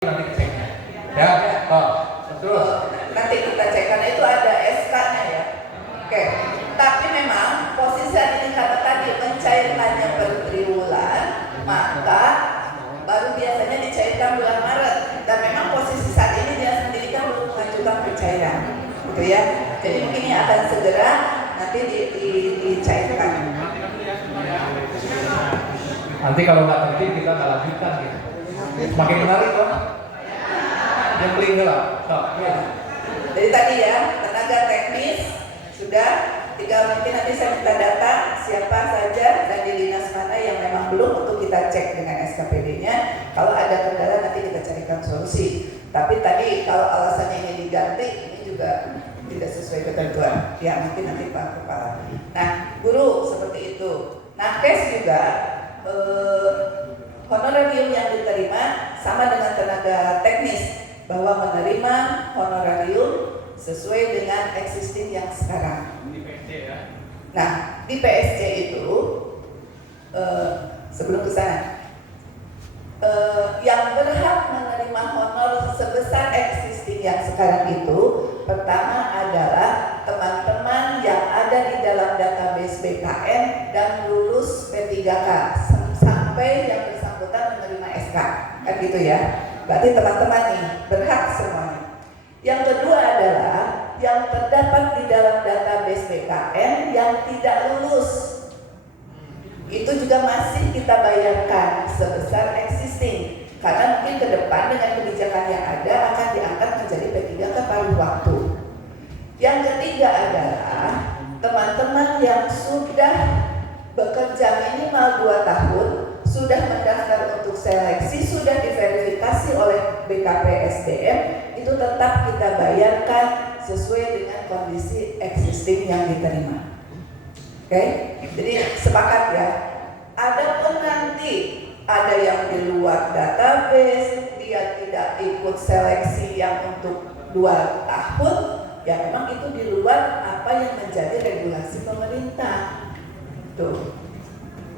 nanti ceknya ya. Terus nanti kita cek karena itu ada SK-nya ya. Oke. Tapi memang posisi saat ini kata tadi mencairkannya per triwulan, maka baru biasanya dicairkan bulan Maret. Dan memang posisi saat ini dia sendiri kan belum mengajukan pencairan, gitu ya. Jadi mungkin ini akan segera nanti dicairkan. nanti kalau nggak tertib kita nggak lanjutkan gitu. Semakin menarik kok. Yang paling lah. Jadi tadi ya tenaga teknis sudah, tinggal mungkin nanti saya minta data siapa saja dan di dinas mana yang memang belum untuk kita cek dengan SKPD-nya. Kalau ada kendala nanti kita carikan solusi. Tapi tadi kalau alasannya ini diganti, ini juga tidak sesuai ketentuan. Ya mungkin nanti Pak Kepala. Nah guru seperti itu. Nakes juga honorarium yang diterima sama dengan tenaga teknis, bahwa menerima honorarium sesuai dengan existing yang sekarang. Di PSC ya. Nah, di PSC itu sebelum ke sana, yang berhak menerima honor sebesar existing yang sekarang itu, pertama adalah teman-teman yang ada di dalam database BKN dan lulus P3K sampai yang bersangkutan menerima SK, kan gitu ya. Berarti teman-teman nih berhak semuanya. Yang kedua adalah yang terdapat di dalam database BKN yang tidak lulus, itu juga masih kita bayarkan sebesar existing, karena mungkin ke depan dengan kebijakan yang ada akan diangkat menjadi P3K paruh waktu. Yang ketiga adalah teman-teman yang sudah bekerja minimal 2 tahun, sudah mendaftar untuk seleksi, sudah diverifikasi oleh BKPSDM, itu tetap kita bayarkan sesuai dengan kondisi existing yang diterima. Oke? Jadi sepakat ya. Adapun nanti ada yang di luar database, dia tidak ikut seleksi yang untuk 2 tahun, ya memang itu di luar apa yang menjadi regulasi pemerintah. Tuh.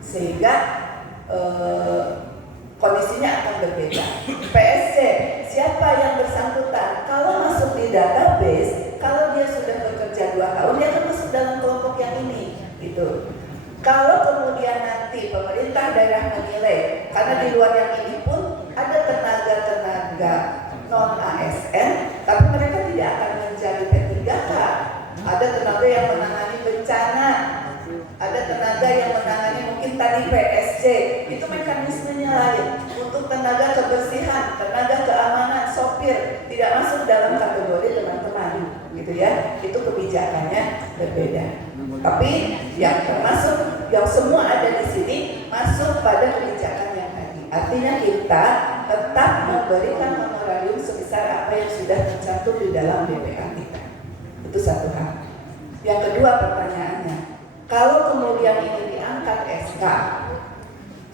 Sehingga kondisinya akan berbeda. PSC, siapa yang bersangkutan kalau masuk di database, kalau dia sudah bekerja 2 tahun, dia akan masuk dalam kelompok yang ini, gitu. Kalau kemudian nanti pemerintah daerah menilai, karena di luar yang ini pun ada tenaga-tenaga non ASN, tapi mereka tidak akan menjadi P3K. Ada tenaga yang menangani bencana, ada tenaga yang menangani mungkin tadi PSC, itu mekanismenya lain. Untuk tenaga kebersihan, tenaga keamanan, sopir tidak masuk dalam kategori teman-teman, gitu ya. Itu kebijakannya berbeda. Tapi yang termasuk, yang semua ada di sini masuk pada kebijakan yang tadi. Artinya kita tetap memberikan honorarium sebesar apa yang sudah tercantum di dalam BPA kita. Itu satu hal. Yang kedua pertanyaannya, kalau kemudian ini diangkat SK,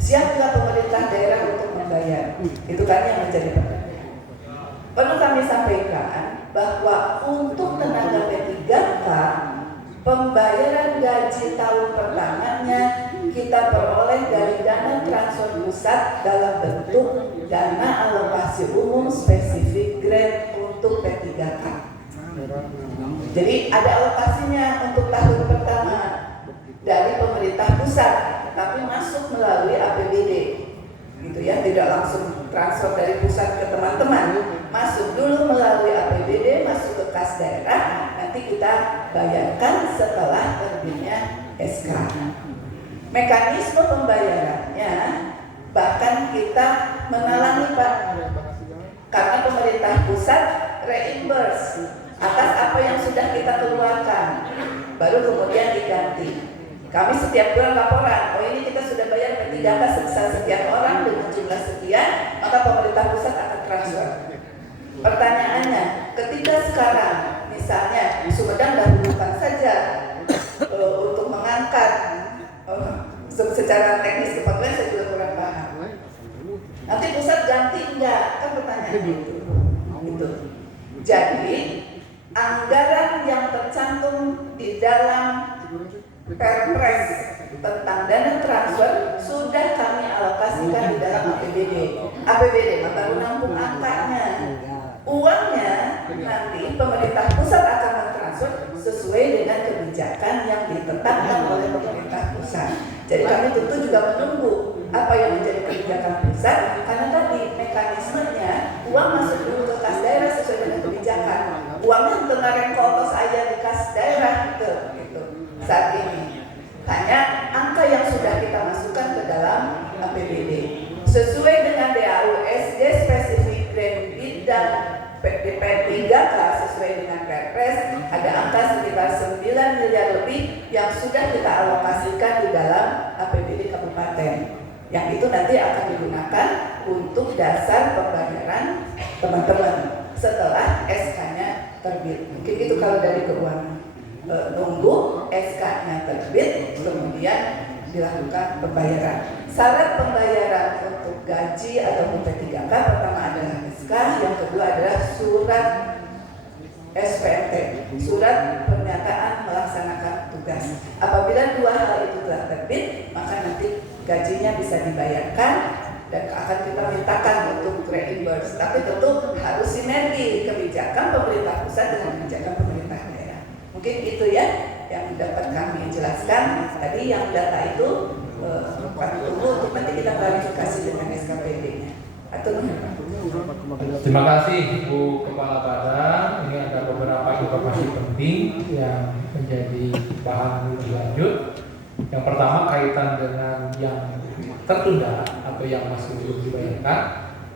siap nggak pemerintah daerah untuk membayar? Itu kan yang menjadi pertanyaan. Perlu kami sampaikan bahwa untuk tenaga P3K, pembayaran gaji tahun pertamanya kita peroleh dari dana transfer pusat dalam bentuk dana alokasi umum spesifik grade untuk P3K. Jadi ada alokasinya untuk tahun pertama dari pemerintah pusat, tapi masuk melalui APBD, gitu ya, tidak langsung transfer dari pusat ke teman-teman, masuk dulu melalui APBD, masuk ke kas daerah, nanti kita bayarkan setelah terbitnya SK. Mekanisme pembayarannya bahkan kita menalangi Pak, karena pemerintah pusat reimburse atas apa yang sudah kita keluarkan, baru kemudian diganti. Kami setiap bulan laporan, oh ini kita sudah bayar P3K sebesar sekian orang dengan jumlah sekian, maka pemerintah pusat akan transfer. Pertanyaannya, ketika sekarang misalnya Sumedang dahulukan saja untuk mengangkat secara teknis kepegawaian, saya juga kurang paham. Nanti pusat ganti enggak? Kan pertanyaan itu. Jadi anggaran yang tercantum di dalam Perpres tentang dana transfer sudah kami alokasikan di dalam APBD. APBD mah baru nampung angkanya. Uangnya nanti pemerintah pusat akan mentransfer sesuai dengan kebijakan yang ditetapkan oleh pemerintah pusat. Jadi kami tentu juga menunggu apa yang menjadi kebijakan pusat, karena tadi mekanismenya uang masuk dulu ke kas daerah sesuai dengan kebijakan. Uangnya kemarin kotos aja di kas daerah gitu saat ini. Hanya angka yang sudah kita masukkan ke dalam APBD sesuai dengan DAU SD spesifik Grand Bidang PDP 3K sesuai dengan Perpres ada angka sekitar 9 miliar lebih yang sudah kita alokasikan di dalam APBD kabupaten, yang itu nanti akan digunakan untuk dasar pembayaran teman-teman setelah SK-nya terbit. Mungkin itu kalau dari keuangan, nunggu SK-nya terbit kemudian dilakukan pembayaran. Syarat pembayaran untuk gaji atau P3K pertama adalah SK, yang kedua adalah surat SPMT, surat pernyataan melaksanakan tugas. Apabila dua hal itu telah terbit, maka nanti gajinya bisa dibayarkan dan akan kita mintakan untuk reimburse. Tapi tentu harus sinergi kebijakan pemerintah pusat dengan kebijakan pemerintah daerah. Mungkin itu ya yang dapat kami jelaskan. Tadi yang data itu kami tunggu untuk nanti kita klarifikasi dengan SKPD-nya. Terima kasih Bu Kepala Badan. Ini ada beberapa informasi penting yang menjadi bahan lebih lanjut. Yang pertama kaitan dengan yang tertunda atau yang masih belum dibayarkan,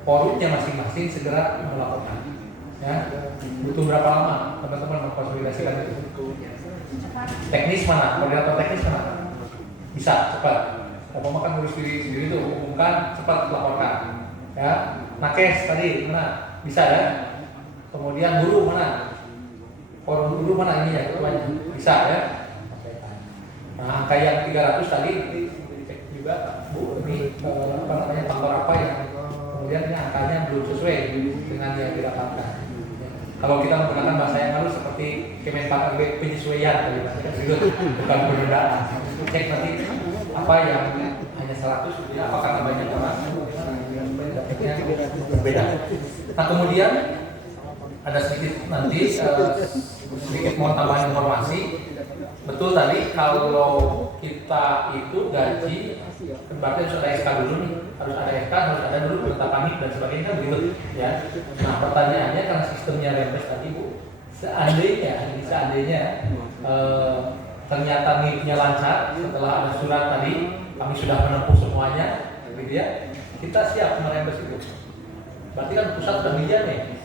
forumnya masing-masing segera melaporkan. Ya, butuh berapa lama teman-teman mengkonsolidasikan itu? Teknis mana? Koordinator teknis mana? Bisa cepat. Apa makan ngurus diri itu umumkan cepat laporkan. Ya, nakes tadi mana? Bisa ya. Kemudian guru mana? Forum guru mana ini ya ketuanya? Bisa ya. Nah, angka yang 300 tadi dicek juga Bu, ini apa namanya faktor apa yang kemudian ini angkanya belum sesuai dengan yang didapatkan. Kalau kita menggunakan bahasa yang halus seperti Kemenpan penyesuaian tadi bukan penundaan. Cek nanti apa yang hanya 100 ya, apakah karena banyak orang berbeda. Nah kemudian ada sedikit nanti sedikit mau tambahan informasi. Betul tadi kalau kita itu gaji berarti harus ada SK dulu nih, harus ada SK, harus ada dulu penetapan NIP dan sebagainya kan begitu ya. Nah pertanyaannya karena sistemnya rembes tadi Bu, seandainya ternyata NIP-nya lancar setelah ada surat tadi kami sudah menempuh semuanya gitu ya, kita siap merembes itu. Berarti kan pusat sudah bijan nih,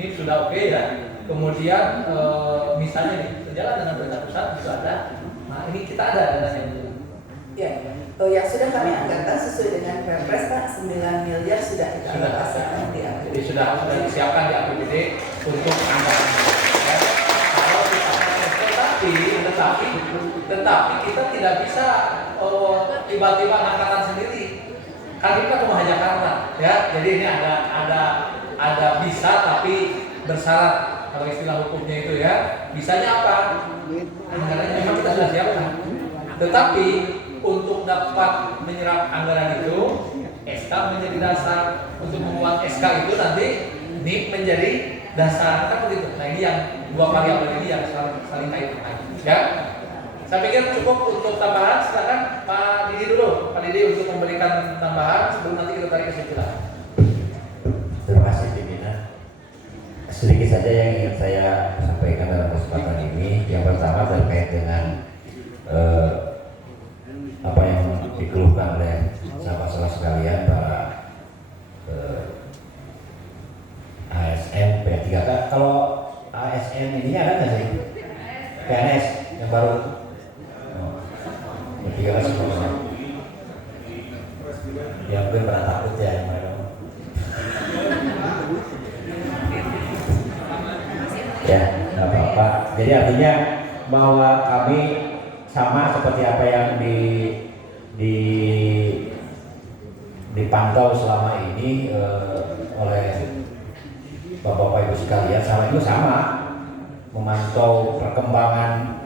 NIP sudah oke ya. Kemudian misalnya nih sejalan dengan perintah pusat itu ada, nah ini kita ada dananya. Ya, yang sudah kami anggarkan sesuai dengan Perpres Pak, 9 miliar sudah kita alokasikan di APBD. Jadi sudah disiapkan di APBD untuk anggaran. Ya. Kalau tetapi kita tidak bisa tiba-tiba angkatan sendiri. Kan kita cuma Jakarta, ya. Jadi ini ada bisa tapi bersyarat. Kalau istilah hukumnya itu ya, bisanya apa? Anggarannya memang kita sudah siapkan. Tetapi untuk dapat menyerap anggaran itu, SK menjadi dasar. Untuk membuat SK itu nanti NIP menjadi dasar, kan begitu. Nah ini yang dua variabel ini yang saling kait-kait. Ya, saya pikir cukup untuk tambahan. Silakan Pak Didi dulu, Pak Didi untuk memberikan tambahan sebelum nanti kita tarik kesimpulan. Terima kasih pimpinan. Sedikit saja yang ingin saya sampaikan dalam kesempatan ini. Yang pertama terkait dengan apa yang dikeluhkan oleh sahabat-sahabat sekalian para ASN P3K. Kalau ASN ini ada nggak sih? PNS yang baru? P3K semuanya. Ya mungkin pernah takut ya yang mereka. Ya, nggak apa-apa. Jadi artinya bahwa kami sama seperti apa yang dipantau selama ini oleh Bapak-Bapak Ibu sekalian, sama itu sama memantau perkembangan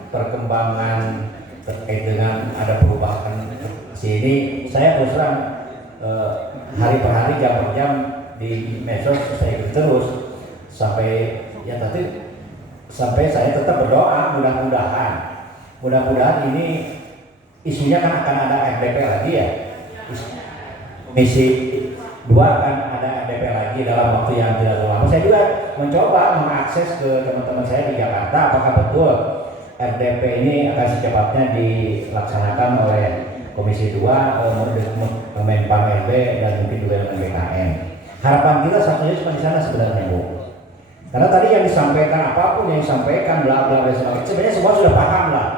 terkait dengan ada perubahan sini. Saya terus terang hari per hari, jam per jam di medsos saya ikut terus sampai ya tadi sampai saya tetap berdoa mudah-mudahan ini isunya kan akan ada RDP lagi ya, komisi 2 akan ada RDP lagi dalam waktu yang tidak terlalu lama. Saya juga mencoba mengakses ke teman-teman saya di Jakarta apakah betul RDP ini akan secepatnya dilaksanakan oleh Komisi 2 dengan Menpan RB dan mungkin juga dengan BKN. Harapan kita satunya cuma di sana sebenarnya, Bu. Karena tadi yang disampaikan, apapun yang disampaikan, bla bla dan sebagainya, sebenarnya semua sudah paham lah.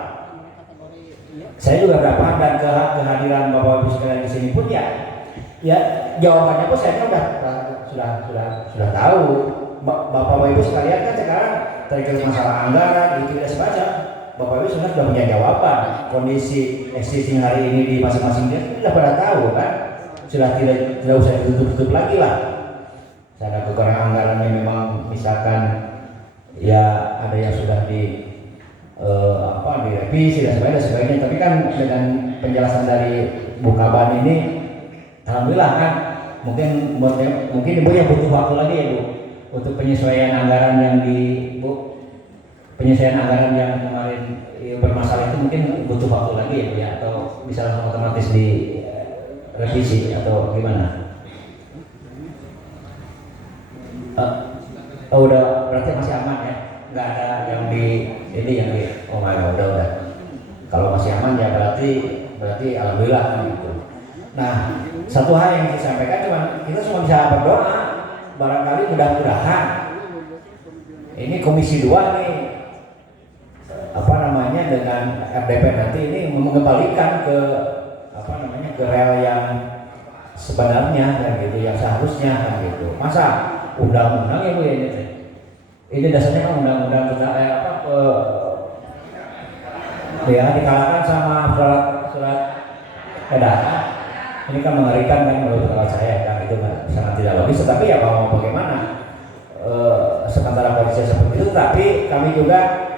Saya juga sudah paham, dan kehadiran Bapak Ibu sekalian di sini pun ya jawabannya pun saya sudah tahu. Bapak Ibu sekalian kan sekarang terkait masalah anggaran itu dan sebagainya. Bapak Ibu sebenarnya sudah punya jawaban. Kondisi existing hari ini di masing-masing dia sudah pada tahu kan. Sudah tidak usah ditutup-tutup lagi lah. Ada kekurangan anggaran yang memang misalkan ya ada yang sudah direvisi dan sebagainya. Tapi kan dengan penjelasan dari Bu Kaban ini, alhamdulillah kan mungkin Ibu yang butuh waktu lagi ya Bu untuk penyesuaian anggaran yang penyesuaian anggaran yang kemarin bermasalah itu mungkin butuh waktu lagi ya Bu ya, atau bisa langsung otomatis di revisi atau gimana? Udah berarti masih aman ya, nggak ada yang udah. Kalau masih aman ya berarti alhamdulillah kan gitu. Nah, satu hal yang saya sampaikan cuma kita semua bisa berdoa, barangkali mudah-mudahan ini Komisi 2 nih dengan RDP nanti ini mengembalikan ke ke rel yang sebenarnya kan gitu, yang seharusnya kan gitu. Masa undang-undang ya Bu ya ini dasarnya kan undang-undang dikalahkan sama surat edaran. Ini kan mengerikan kan menurut saya kan, itu sangat tidak logis. Tetapi ya mau bagaimana, sementara kondisi seperti itu, tapi kami juga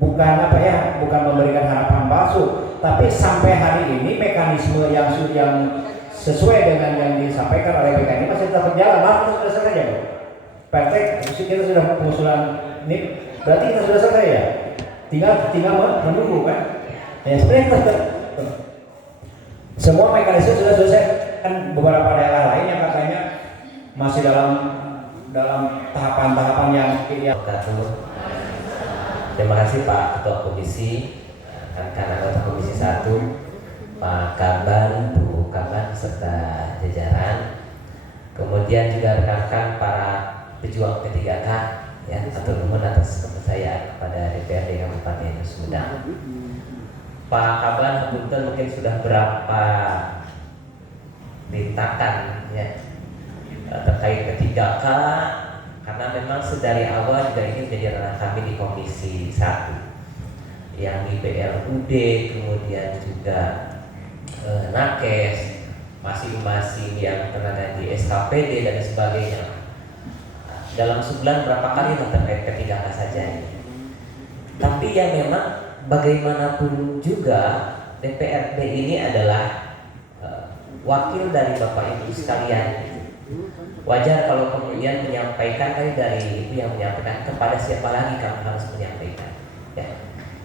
bukan memberikan harapan palsu, tapi sampai hari ini mekanisme yang sesuai dengan yang disampaikan oleh BKN ini masih tetap berjalan. Kita sudah selesai ya Bu. Praktek kita sudah pengusulan ini, berarti kita sudah selesai ya. Tinggal menunggu kan. Ya sebenarnya semua mekanisme sudah selesai. Kan beberapa daerah lain yang katanya masih dalam tahapan-tahapan yang Terima kasih Pak Ketua Komisi, rekan anggota Komisi 1, Pak Kaban, Bu Kaban, serta jajaran. Kemudian juga rekan-rekan para pejuang P3K ya, atau nuhun atas kepercayaan kepada DPRD Kabupaten Sumedang. Pak Kaban, punten mungkin sudah berapa rintakan ya terkait P3K, karena memang sedari awal juga ini menjadi ranah kami di Komisi 1 yang di BLUD, kemudian juga Nakes, masing-masing yang tenaga di SKPD dan sebagainya. Dalam sebulan berapa kali terkait P3K saja ini. Tapi yang memang bagaimanapun juga DPRD ini adalah wakil dari Bapak Ibu sekalian. Wajar kalau kemudian menyampaikan dari Ibu yang menyampaikan, kepada siapa lagi kamu harus menyampaikan ya.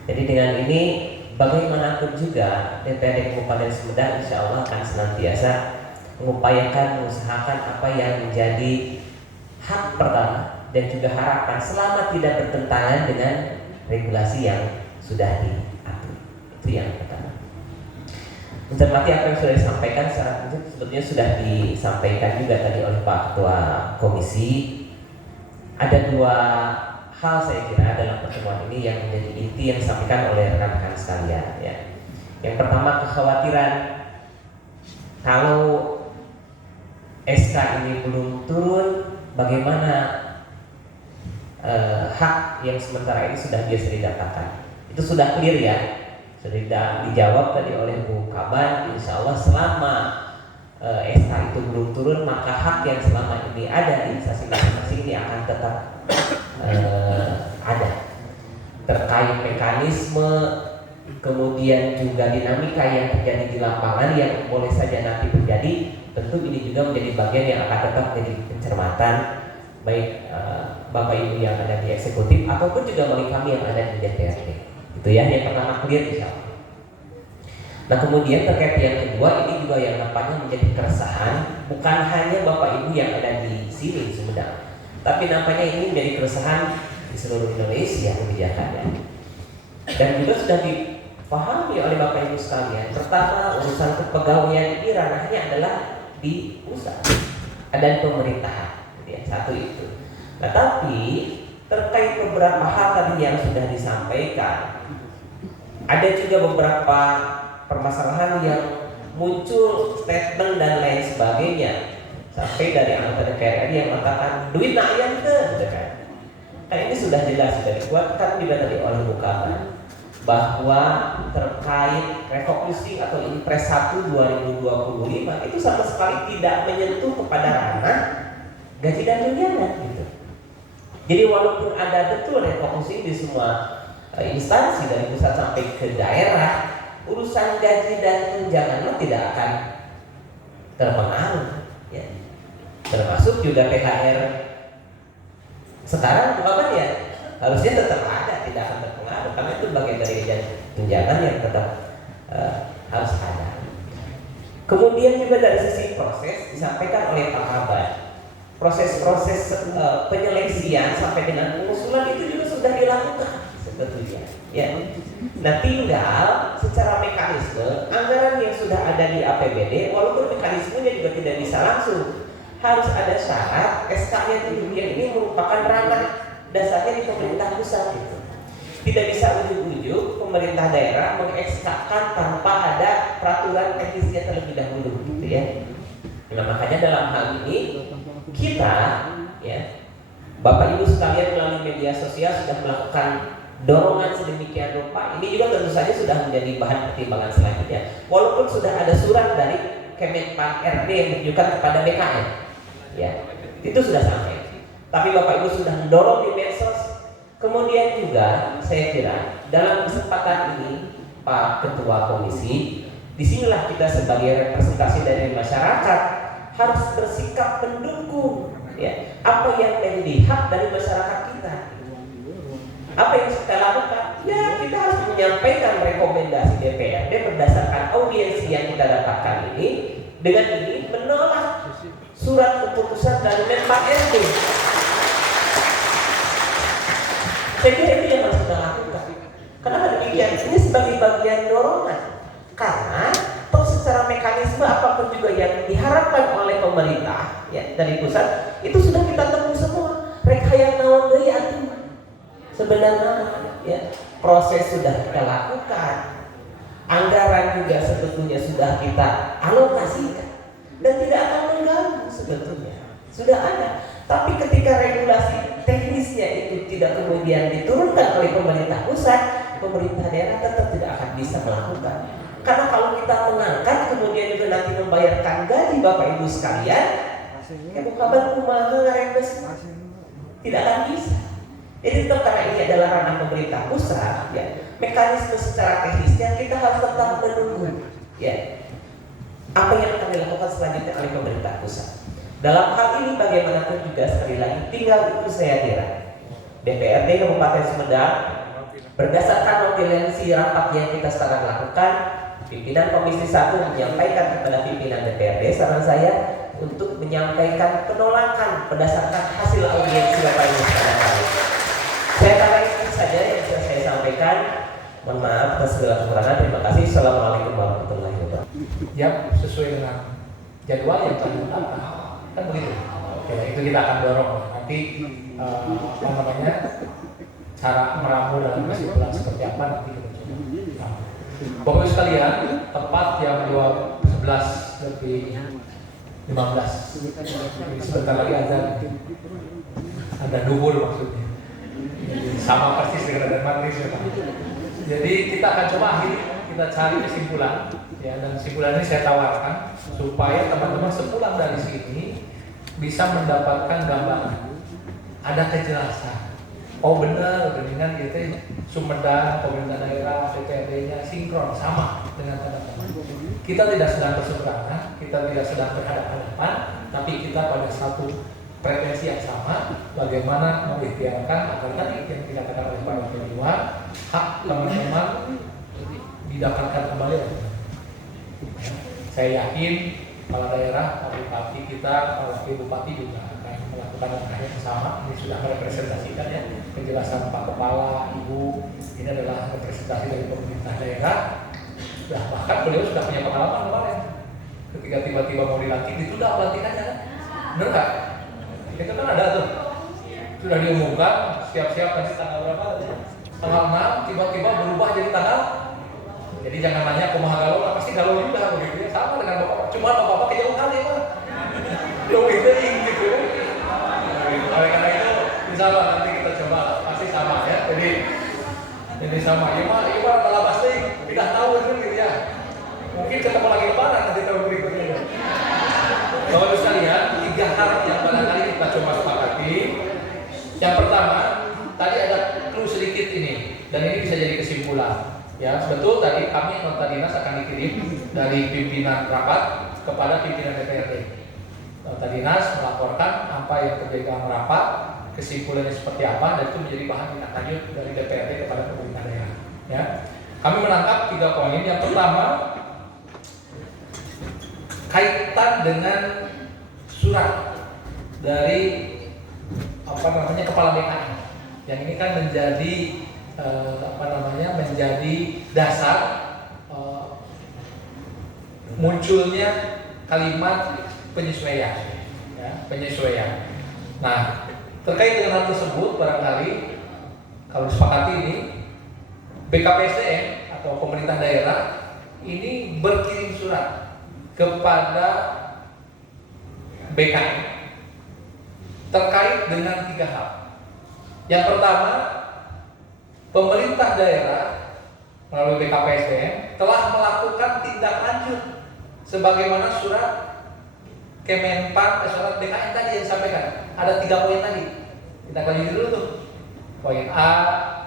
Jadi dengan ini bagaimanapun juga DPRD Kabupaten Sumedang insya Allah akan senantiasa mengupayakan, mengusahakan apa yang menjadi hak pertama dan juga harapan selama tidak bertentangan dengan regulasi yang sudah diatur. Itu yang pertama. Mencermati apa yang sudah disampaikan secara prinsip sebetulnya sudah disampaikan juga tadi oleh Pak Ketua Komisi. Ada dua hal saya kira dalam pertemuan ini yang menjadi inti yang disampaikan oleh rekan-rekan sekalian ya. Yang pertama, kekhawatiran kalau SK ini belum turun, bagaimana hak yang sementara ini sudah biasa didapatkan. Itu sudah clear ya, sudah dijawab tadi oleh Bu Kaban. Insya Allah selama SK itu belum turun, maka hak yang selama ini ada di instansi masing-masing ini akan tetap ada. Terkait mekanisme kemudian juga dinamika yang terjadi di lapangan yang boleh saja nanti terjadi, tentu ini juga menjadi bagian yang akan tetap menjadi pencermatan baik Bapak Ibu yang ada di eksekutif ataupun juga bagi kami yang ada di DPRD. Itu ya, yang pertama clear insya Allah. Nah kemudian terkait yang kedua, ini juga yang nampaknya menjadi keresahan bukan hanya Bapak Ibu yang ada di sini Sumedang, tapi nampaknya ini menjadi keresahan di seluruh Indonesia kebijakannya. Dan juga sudah dipahami oleh Bapak Ibu sekalian. Pertama, urusan kepegawaian ini ranahnya adalah di pusat, ada di pemerintahan, ya, satu itu. Nah tapi terkait beberapa hal tadi yang sudah disampaikan, ada juga beberapa permasalahan yang muncul statement dan lain sebagainya, sampai dari anggota DPR yang mengatakan duit nak yang gitu kan. Nah ini sudah jelas, sudah dikuatkan juga tadi oleh Mukaban bahwa terkait refocusing atau Impres 1 2025 itu sama sekali tidak menyentuh kepada ranah gaji dan tunjangan gitu. Jadi walaupun ada betul refocusing di semua instansi dari pusat sampai ke daerah, urusan gaji dan tunjangan tidak akan terpengaruh, ya. Termasuk juga THR sekarang bukan ya, harusnya tetap ada, tidak akan terpengaruh karena itu bagian dari tunjangan yang tetap harus ada. Kemudian juga dari sisi proses disampaikan oleh Pak Kaban, proses-proses penyeleksian sampai dengan pengusulan itu juga sudah dilakukan sebetulnya, ya. Nah tinggal secara mekanisme anggaran yang sudah ada di APBD, walaupun mekanismenya juga tidak bisa langsung, harus ada syarat SK-nya dulu yang ini merupakan ranah dasarnya di pemerintah pusat gitu. Tidak bisa ujuk-ujuk pemerintah daerah meng-SK-kan tanpa ada peraturan teknisnya terlebih dahulu gitu ya. Nah makanya dalam hal ini kita, ya, Bapak Ibu sekalian melalui media sosial sudah melakukan dorongan sedemikian rupa. Ini juga tentu saja sudah menjadi bahan pertimbangan selanjutnya. Walaupun sudah ada surat dari Kemenpan RD yang menunjukkan kepada BKN, ya, itu sudah sampai. Tapi Bapak Ibu sudah mendorong di medsos. Kemudian juga saya kira dalam kesempatan ini Pak Ketua Komisi, disinilah kita sebagai representasi dari masyarakat harus bersikap mendukung, ya, apa yang menjadi hak dari masyarakat kita. Apa yang kita lakukan? Ya kita harus menyampaikan rekomendasi DPRD berdasarkan audiensi yang kita dapatkan ini. Dengan ini menolak surat keputusan dari Menpan RD. Saya kira itu yang harus kita lakukan. Kenapa demikian? Ini sebagai bagian dorongan. Karena toh secara mekanisme apapun juga yang diharapkan oleh pemerintah, ya, dari pusat itu sudah kita tempuh semua. Rekayasa naon deui atuh. Sebenarnya, ya, proses sudah kita lakukan, anggaran juga sebetulnya sudah kita alokasikan dan tidak akan mengganggu sebetulnya sudah ada. Tapi ketika regulasi teknisnya itu tidak kemudian diturunkan oleh pemerintah pusat, pemerintah daerah tetap tidak akan bisa melakukan. Karena kalau kita mengangkat kemudian itu nanti membayarkan gaji Bapak Ibu sekalian, kabar kumaha ngarebes tidak akan bisa. Jadi tetap karena ini adalah ranah pemerintah pusat, ya, mekanisme secara teknisnya kita harus tetap menunggu, ya, apa yang akan dilakukan selanjutnya oleh pemerintah pusat. Dalam hal ini bagaimanapun juga sekali lagi tinggal itu saya kira DPRD Kabupaten Sumedang berdasarkan notilensi rapat yang kita sekarang lakukan, pimpinan Komisi 1 menyampaikan kepada pimpinan DPRD saran saya untuk menyampaikan penolakan berdasarkan hasil audiensi Bapak Ibu sekalian. Saya kira itu saja yang bisa saya sampaikan. Mohon maaf atas segala kekurangan. Terima kasih. Assalamualaikum warahmatullahi wabarakatuh. Ya, sesuai dengan jadwal yang kami tetapkan, kan begitu. Oke, itu kita akan dorong nanti apa namanya, cara meramu dalam kesimpulan seperti apa nanti kita coba. Nah, Bapak Ibu sekalian, tepat jam 11 lebih 15. Jadi sebentar lagi ada duhur maksudnya. Sama persis dengan ada maghrib. Jadi kita akan coba akhiri, kita cari kesimpulan, ya, dan kesimpulan ini saya tawarkan supaya teman-teman sepulang dari sini bisa mendapatkan gambaran, ada kejelasan. oh benar, dengan gitu Sumedang, pemerintah daerah, DPRD-nya sinkron sama dengan teman-teman. Kita tidak sedang berseberangan, kita tidak sedang berhadapan-hadapan, tapi kita pada satu frekuensi yang sama, bagaimana mengikhtiarkan agar tadi yang dikatakan oleh Pak Wakil Iwan, hak teman-teman didapatkan kembali. Saya yakin kepala daerah, Pak Bupati kita, Pak Wakil Bupati juga akan melakukan langkah yang sama. Ini sudah merepresentasikan ya penjelasan Pak Kepala, Ibu, ini adalah representasi dari pemerintah daerah. Nah, bahkan beliau sudah punya pengalaman kemarin ketika tiba-tiba mau dilantik ditunda pelantikannya kan? Bener nggak? Itu kan ada tuh, sudah diumumkan siap-siap nanti tanggal berapa? Tanggal 6 tiba-tiba berubah jadi tanggal. Jadi jangan nanya kumaha galau, pasti galau juga begitu ya, sama dengan bapak. Cuma bapak kejauhan ya mah, jauh itu gitu. Oleh karena itu, insya Allah nanti kita coba pasti sama ya. Jadi sama. Ya mah malah pasti tidak tahu gitu ya. Mungkin ketemu lagi lebaran nanti tahun berikutnya. Bapak sekalian, 3 hal yang barangkali kita coba sepakati. Yang pertama, tadi ada clue sedikit ini, dan ini bisa jadi kesimpulan. Ya, betul tadi kami nota dinas akan dikirim dari pimpinan rapat kepada pimpinan DPRD. Nota dinas melaporkan apa yang terjadi dalam rapat, kesimpulannya seperti apa, dan itu menjadi bahan tindak lanjut dari DPRD kepada pemerintah daerah. Ya, kami menangkap 3 poin. Yang pertama, kaitan dengan surat dari kepala BKN. Yang ini kan menjadi menjadi dasar munculnya kalimat penyesuaian, ya, penyesuaian. Nah, terkait dengan hal tersebut barangkali kalau disepakati ini BKPSDM atau pemerintah daerah ini berkirim surat kepada BKN terkait dengan 3 hal. Yang pertama, pemerintah daerah melalui BKPSDM telah melakukan tindak lanjut sebagaimana surat Kemenpan, surat BKN tadi yang disampaikan. Ada 3 poin tadi. Kita lanjut dulu tuh. Poin A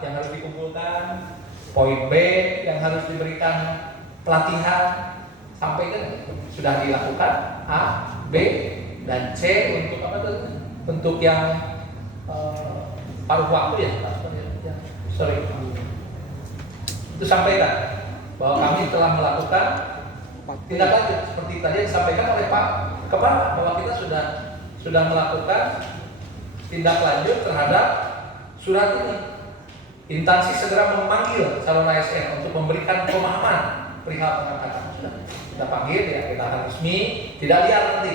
yang harus dikumpulkan, poin B yang harus diberikan pelatihan, sampai kan sudah dilakukan A, B, dan C untuk apa tuh? Untuk yang paruh waktu ya. Sorry, itu sampaikan bahwa kami telah melakukan tindak lanjut seperti tadi yang disampaikan oleh Pak Kepala bahwa kita sudah melakukan tindak lanjut terhadap surat ini. Instansi segera memanggil calon ASN untuk memberikan pemahaman perihal pengangkatan. Kita panggil ya, kita akan resmi, tidak liar nanti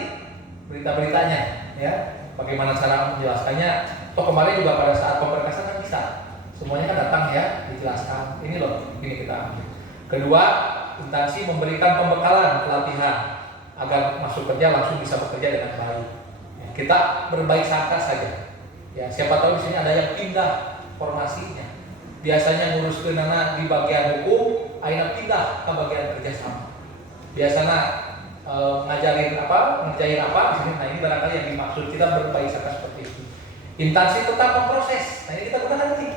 berita-beritanya, ya. Bagaimana cara menjelaskannya? Toh kemarin juga pada saat pemberkasan kan bisa. Semuanya kan datang ya, dijelaskan. Ini loh, ini kita ambil. Kedua, instansi memberikan pembekalan pelatihan agar masuk kerja langsung bisa bekerja dengan baik. Ya, kita berbaik sangka saja. Ya, siapa tahu di sini ada yang pindah formasinya. Biasanya ngurus ke nana di bagian hukum, akhirnya pindah ke bagian kerjasama. Biasanya ngerjain apa di sini. Nah, ini barangkali yang dimaksud kita berbaik sangka seperti itu. Instansi tetap memproses. Nah, ini kita gunakan ini.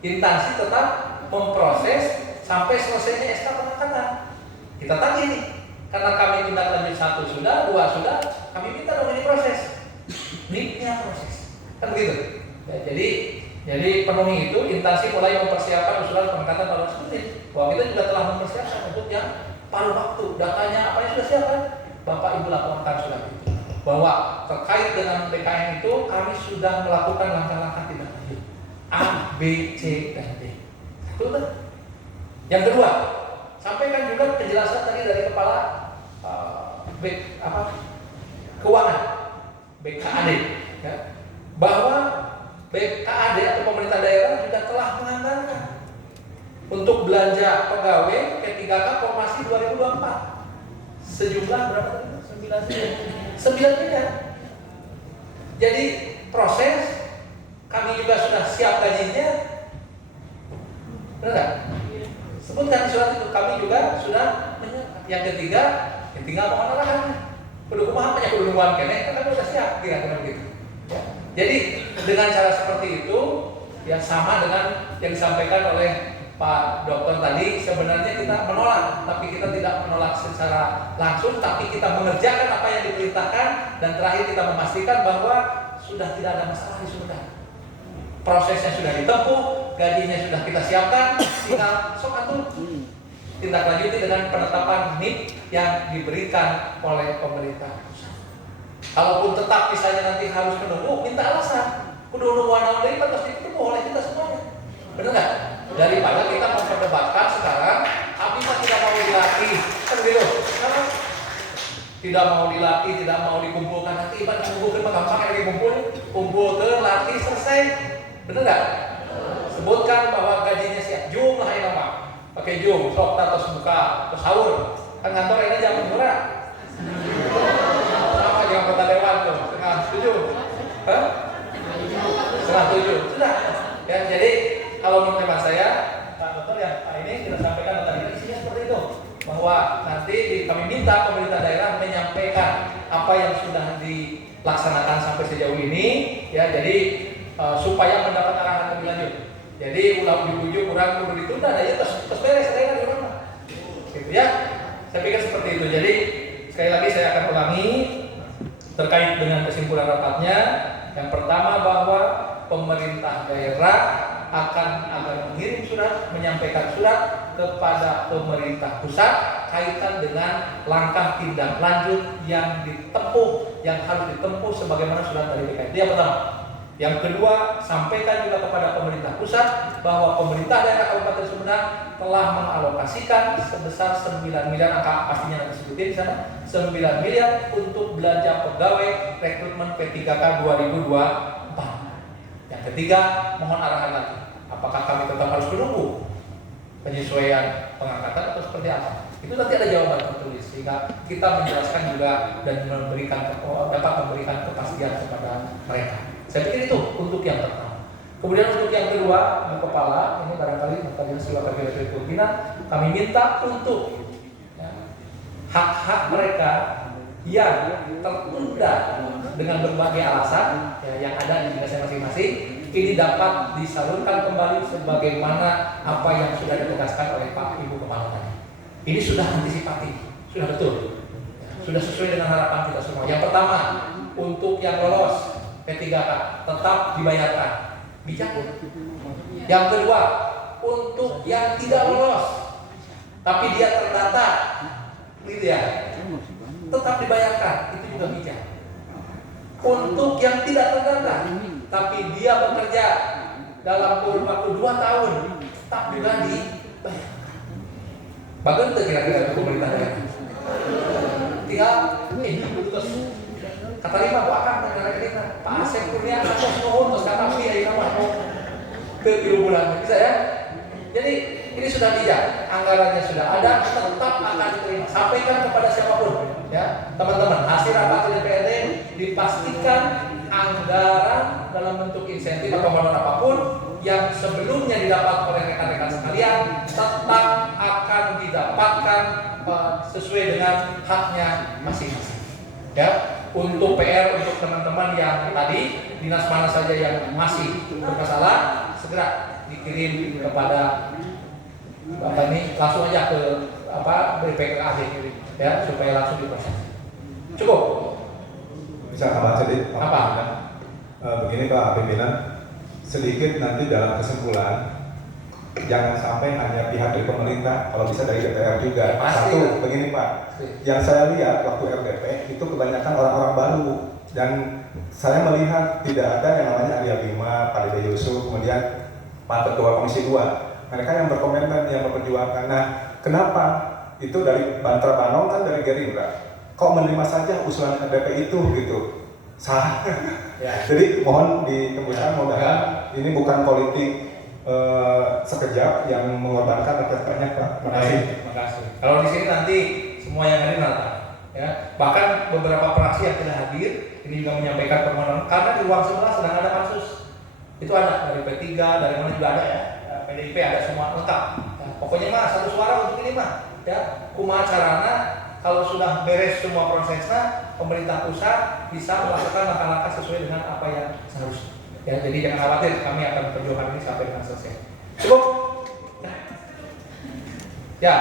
Instansi tetap memproses sampai selesainya SK pengangkatan. Kita tagih nih, karena kami tindak lanjut 1 sudah, 2 sudah, kami minta dong ini proses. Ini proses, kan begitu. Ya, jadi penuhi itu, instansi mulai mempersiapkan usulan pengangkatan paruh eksekutif. Bahwa kita juga telah mempersiapkan untuk yang paruh waktu, datanya apa yang sudah siap kan? Bapak Ibu laporkan sudah itu. Bahwa terkait dengan BKN itu kami sudah melakukan langkah-langkah tindak lanjut A, B, C, dan D. Satu kan? Yang kedua, sampaikan juga penjelasan tadi dari kepala keuangan BKAD, ya, bahwa BKAD atau pemerintah daerah juga telah menganggarkan untuk belanja pegawai P3K formasi 2024 sejumlah berapa tadi? 9 miliar. Jadi proses kami juga sudah siap gajinya, benar nggak? Sebutkan di surat itu kami juga sudah menyiapkan. Yang ketiga, yang tinggal pengenalannya. Kudu kumaha banyak kudu nungguan kene, kan kami sudah siap kira-kira begitu. Ya. Jadi dengan cara seperti itu ya sama dengan yang disampaikan oleh Pak Dokter tadi. Sebenarnya kita menolak, tapi kita tidak menolak secara langsung, tapi kita mengerjakan apa yang diperintahkan, dan terakhir kita memastikan bahwa sudah tidak ada masalah di Sumedang. Prosesnya sudah ditempuh, gajinya sudah kita siapkan, tinggal sok atur tindak lanjuti dengan penetapan NIP yang diberikan oleh pemerintah. Kalaupun tetap misalnya nanti harus menunggu, minta alasan. Kudu nunggu anak dari terus itu boleh kita semuanya. Benar nggak? Daripada kita memperdebatkan sekarang, Abi mah tidak mau dilatih, kan gitu. Nah, tidak mau dilatih, tidak mau dikumpulkan, nanti ibadah kumpulkan mah gampang ya kumpulkan, latih selesai. Benar nggak? Sebutkan bahwa gajinya siap, jumlah yang nama. Pakai Zoom, sok terus buka, terus sahur. Kan kantor ini jam berapa? Sama jam kota dewan tuh, 6:30. Hah? 6:30. Sudah. Ya, jadi kalau menurut hemat saya, Pak Dokter ya, ini kita sampaikan tadi isinya seperti itu. Bahwa nanti kami minta pemerintah daerah menyampaikan apa yang sudah dilaksanakan sampai sejauh ini, ya. Jadi supaya mendapat arahan lebih lanjut. Jadi ulang dibujuk kurang kudu ditunda aja terus beres saya di rumah. Gitu ya. Saya pikir seperti itu. Jadi sekali lagi saya akan ulangi terkait dengan kesimpulan rapatnya. Yang pertama bahwa pemerintah daerah akan mengirim surat, menyampaikan surat kepada pemerintah pusat kaitan dengan langkah tindak lanjut yang ditempuh, yang harus ditempuh sebagaimana surat dari DKI. Itu yang pertama. Yang kedua, sampaikan juga kepada pemerintah pusat bahwa pemerintah daerah Kabupaten Sumedang telah mengalokasikan sebesar 9 miliar, angka pastinya nanti sebutin di sana, 9 miliar untuk belanja pegawai rekrutmen P3K 2024. Yang ketiga, mohon arahan lagi. Apakah kami tetap harus menunggu penyesuaian pengangkatan atau seperti apa? Itu nanti ada jawaban tertulis sehingga kita menjelaskan juga dan dapat memberikan kepastian kepada mereka. Saya pikir itu untuk yang pertama. Kemudian untuk yang kedua, kepala ini barangkali Dinas Lembaga Kerja Pimpinan, kami minta untuk hak-hak mereka yang tertunda dengan berbagai alasan yang ada di dinasnya masing-masing ini dapat disalurkan kembali sebagaimana apa yang sudah ditegaskan oleh Pak Ibu Kepala tadi. Ini sudah antisipatif, sudah betul, sudah sesuai dengan harapan kita semua. Yang pertama, untuk yang lolos P3K tetap dibayarkan, bijak. Yang kedua, untuk yang tidak lolos tapi dia terdata, gitu ya, tetap dibayarkan, itu juga bijak. Untuk yang tidak terdata tapi dia bekerja dalam kurun waktu 2 tahun, tetap juga dibayarkan. Bagaimana kira-kira itu pemerintah daerah? Tiap ini terus kata lima aku akan kita Pak Asep Kurnia atau semua terus kata dia ini nama ke 3 bulan bisa ya. Jadi ini sudah bijak, anggarannya sudah ada, tetap akan diterima. Sampaikan kepada siapapun, ya teman-teman. Hasil rapat DPRD dipastikan anggaran dalam bentuk insentif atau honor apapun yang sebelumnya didapat oleh rekan-rekan sekalian tetap akan didapatkan sesuai dengan haknya masing-masing. Ya. Untuk PR untuk teman-teman yang tadi dinas mana saja yang masih bermasalah segera dikirim kepada langsung aja ke BPKAD ya supaya langsung diproses. Cukup. Bisa tambah sedikit apa? Begini Pak Pimpinan, sedikit nanti dalam kesimpulan jangan sampai hanya pihak dari pemerintah, kalau bisa dari DPR juga. Pasti. Satu, begini Pak, yang saya lihat waktu RDP itu kebanyakan orang-orang baru dan saya melihat tidak ada yang namanya Arya Bima, Pak Dede Yusuf, kemudian Pak Ketua Komisi 2. Mereka yang berkomentar, yang memperjuangkan. Nah, kenapa? Itu dari Bantra Banong kan dari Gerindra. Kok menerima saja usulan RDP itu gitu? Salah. Ya. Jadi mohon ditembuskan, mudah-mudahan ini bukan politik sekejap yang mengorbankan rakyat banyak Pak. Terima kasih. Terima kasih. Kalau di sini nanti semua yang hadir nanti, ya. Bahkan beberapa fraksi yang tidak hadir ini juga menyampaikan permohonan karena di ruang sebelah sedang ada pansus. Itu ada dari P3, dari mana juga ada ya. PDIP ada semua lengkap. Ya, pokoknya mah satu suara untuk ini mah. Ya, kumaha carana kalau sudah beres semua prosesnya, pemerintah pusat bisa melakukan langkah-langkah sesuai dengan apa yang seharusnya. Ya, jadi jangan khawatir, kami akan perjuangkan ini sampai dengan selesai. Cukup? Ya,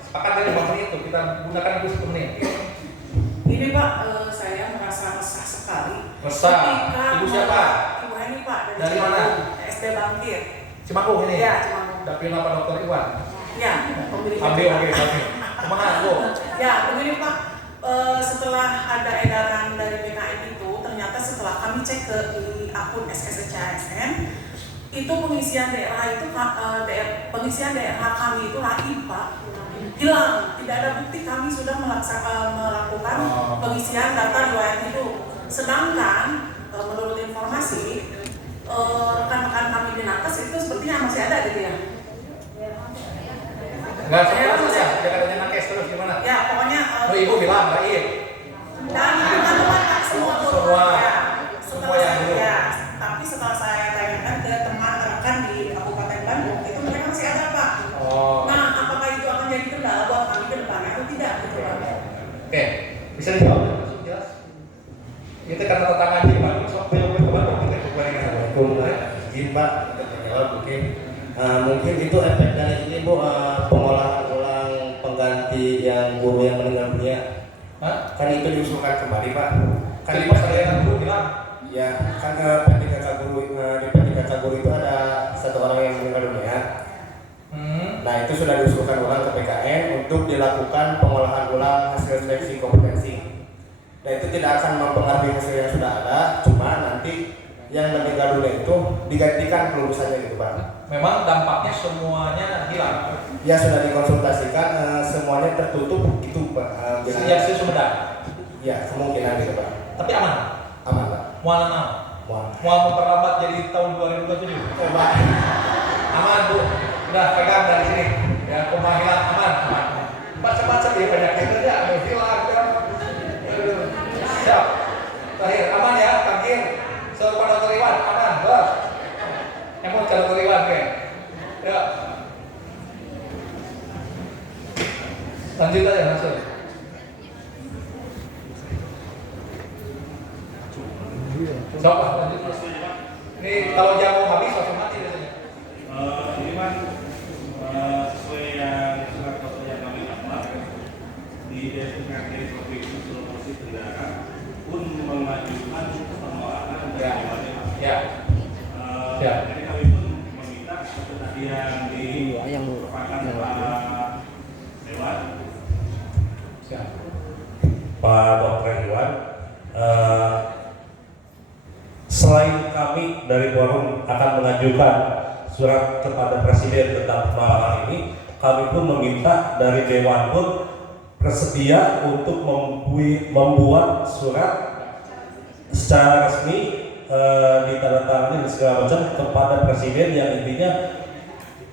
sepakat dari Bang itu kita gunakan itu 10 menit. Ini Pak, saya merasa resah sekali. Resah? Ketika Ibu siapa? Ibu Heni Pak, Dari mana? SD Bangkir. Cimanggung ini? Ya, Cimanggung. Dapil apa Dokter Iwan? Ya, pemilik. Ambil, oke. Kemana Bu? Ya, begini Pak, setelah ada edaran dari BKN itu, ternyata setelah kami cek ke di akun SSCASN, itu pengisian daerah itu pengisian daerah kami itu lahir Pak, hilang, tidak ada bukti kami sudah melakukan pengisian data riwayat hidup. Sedangkan menurut informasi rekan-rekan kami di nakes itu sepertinya masih ada gitu ya. Enggak, saya katanya nakes terus gimana? Ya, pokoknya Ibu bilang, baik. dan teman-teman tak semua Semua. ya, Semua yang dulu. ya. Tapi setelah saya tanyakan ke teman rekan di Kabupaten Bandung, itu mereka masih ada Pak. Oh. Nah, apakah itu akan jadi kendala buat kami ke depannya atau tidak gitu Pak? Oke, bisa dijawab ya? Langsung jelas. Itu karena tantangan di Bandung, sok ke Bandung kita kekurangan. Assalamualaikum, izin Pak untuk menjawab mungkin. Mungkin itu efek dari ini Bu, pengolahan ulang pengganti yang guru yang meninggal dunia. Hah? Kan itu diusulkan kembali Pak. Kan Jadi pas saya yang dulu bilang, ya kan P3K guru di P3K guru itu ada satu orang yang meninggal dunia. Nah itu sudah diusulkan ulang ke PKN untuk dilakukan pengolahan ulang hasil seleksi kompetensi. Nah itu tidak akan mempengaruhi hasil yang sudah ada, cuma nanti yang meninggal dunia itu digantikan kelulusannya gitu Pak. memang dampaknya semuanya hilang. Ya sudah dikonsultasikan, semuanya tertutup gitu Pak. Ya, sih Sumedang. Ya kemungkinan gitu Pak. Tapi aman. Aman Pak. Mual naon? Mual memperlambat jadi tahun 2027. Pak. Aman Bu. Udah pegang dari sini. Ya, kumaha hilang aman. Macam-macam ya penyakitnya ya, ada hilang kan. Siap. Terakhir aman ya, Kangkir. Soal Dokter Iwan aman, bos. Yang mau ke Dokter Iwan ya. Ya. Lanjut aja langsung. Coba lanjut. Ini kalau jam mau habis langsung mati biasanya. Ini kan sesuai yang surat foto yang kami dapat di DPRD Provinsi Sulawesi Tenggara pun mengajukan penolakan dari Dewan. Ya. Jadi kami pun meminta seperti tadi yang dipaparkan Pak Dewan, Pak Dr. Iwan. Selain kami dari forum akan mengajukan surat kepada Presiden tentang penolakan ini, kami pun meminta dari Dewan pun bersedia untuk membuat surat secara resmi ditandatangani dan segala macam kepada Presiden yang intinya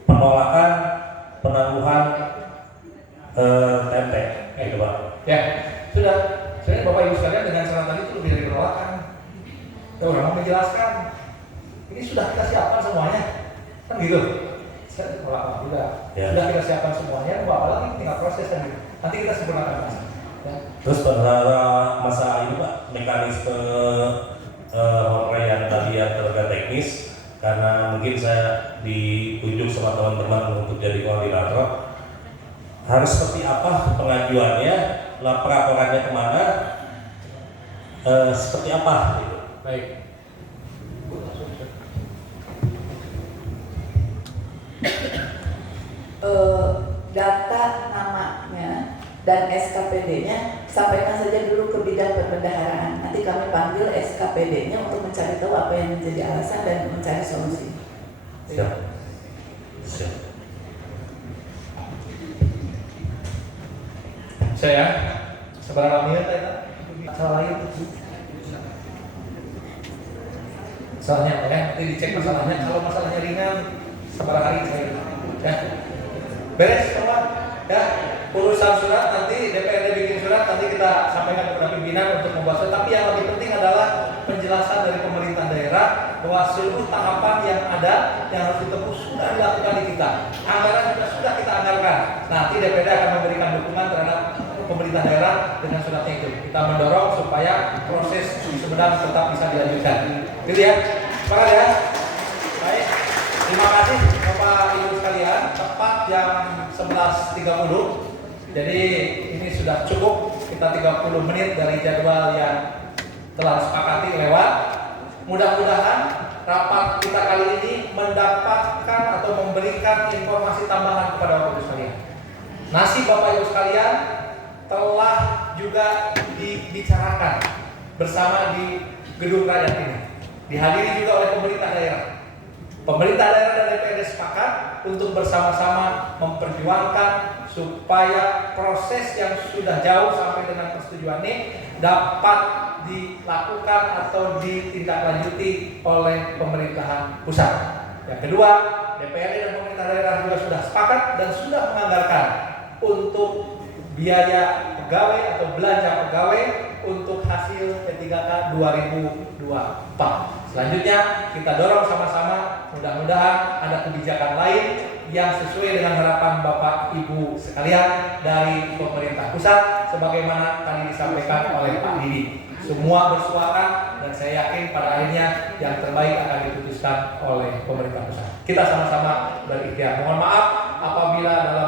penolakan penangguhan TNT, gitu Pak. Ya, sudah. Sebenarnya Bapak Ibu sekalian dengan saran tadi itu lebih dari penolakan. Kita orang mau menjelaskan. Ini sudah kita siapkan semuanya, kan gitu. Saya penolakan juga. Ya. Sudah kita siapkan semuanya. Bapak lagi tinggal proses kan gitu. Nanti kita sempurnakan mas. Ya. Terus pada masa ini Pak, mekanisme penguraian tadi yang terkait teknis, karena mungkin saya ditunjuk sama teman-teman untuk jadi koordinator, harus seperti apa pengajuannya, laporannya kemana, seperti apa gitu. Baik. Data namanya dan SKPD-nya sampaikan saja dulu ke bidang perbendaharaan. Nanti kami panggil SKPD-nya untuk mencari tahu apa yang menjadi alasan dan mencari solusi. Siap. Siap. Saya seberapa menit ya? Masalah lain. Masalahnya apa ya? Nanti dicek masalahnya. Kalau masalahnya ringan, seberapa hari saya ya. Beres semua ya. Urusan surat nanti DPRD bikin surat, nanti kita sampaikan kepada pimpinan untuk membuat surat. Tapi yang lebih penting adalah penjelasan dari pemerintah daerah bahwa seluruh tahapan yang ada yang harus ditempuh sudah dilakukan di kita. Anggaran juga sudah kita anggarkan. Nanti DPRD akan memberikan dukungan terhadap pemerintah daerah dengan suratnya itu. Kita mendorong supaya proses Sumedang tetap bisa dilanjutkan. Gitu ya. Semangat ya. Baik. Terima kasih Bapak Ibu sekalian. Tepat jam 11.30. Jadi ini sudah cukup. Kita 30 menit dari jadwal yang telah disepakati lewat. Mudah-mudahan rapat kita kali ini mendapatkan atau memberikan informasi tambahan kepada Bapak Ibu sekalian. Nasib Bapak Ibu sekalian telah juga dibicarakan bersama di gedung rakyat ini. Dihadiri juga oleh pemerintah daerah. Pemerintah daerah dan DPRD sepakat untuk bersama-sama memperjuangkan supaya proses yang sudah jauh sampai dengan persetujuan ini dapat dilakukan atau ditindaklanjuti oleh pemerintahan pusat. Yang kedua, DPRD dan pemerintah daerah juga sudah sepakat dan sudah menganggarkan untuk biaya pegawai atau belanja pegawai untuk hasil P3K 2024. Selanjutnya kita dorong sama-sama, mudah-mudahan ada kebijakan lain yang sesuai dengan harapan Bapak Ibu sekalian dari pemerintah pusat sebagaimana tadi disampaikan oleh Pak Didi. Semua bersuara dan saya yakin pada akhirnya yang terbaik akan diputuskan oleh pemerintah pusat. Kita sama-sama berikhtiar. Mohon maaf apabila dalam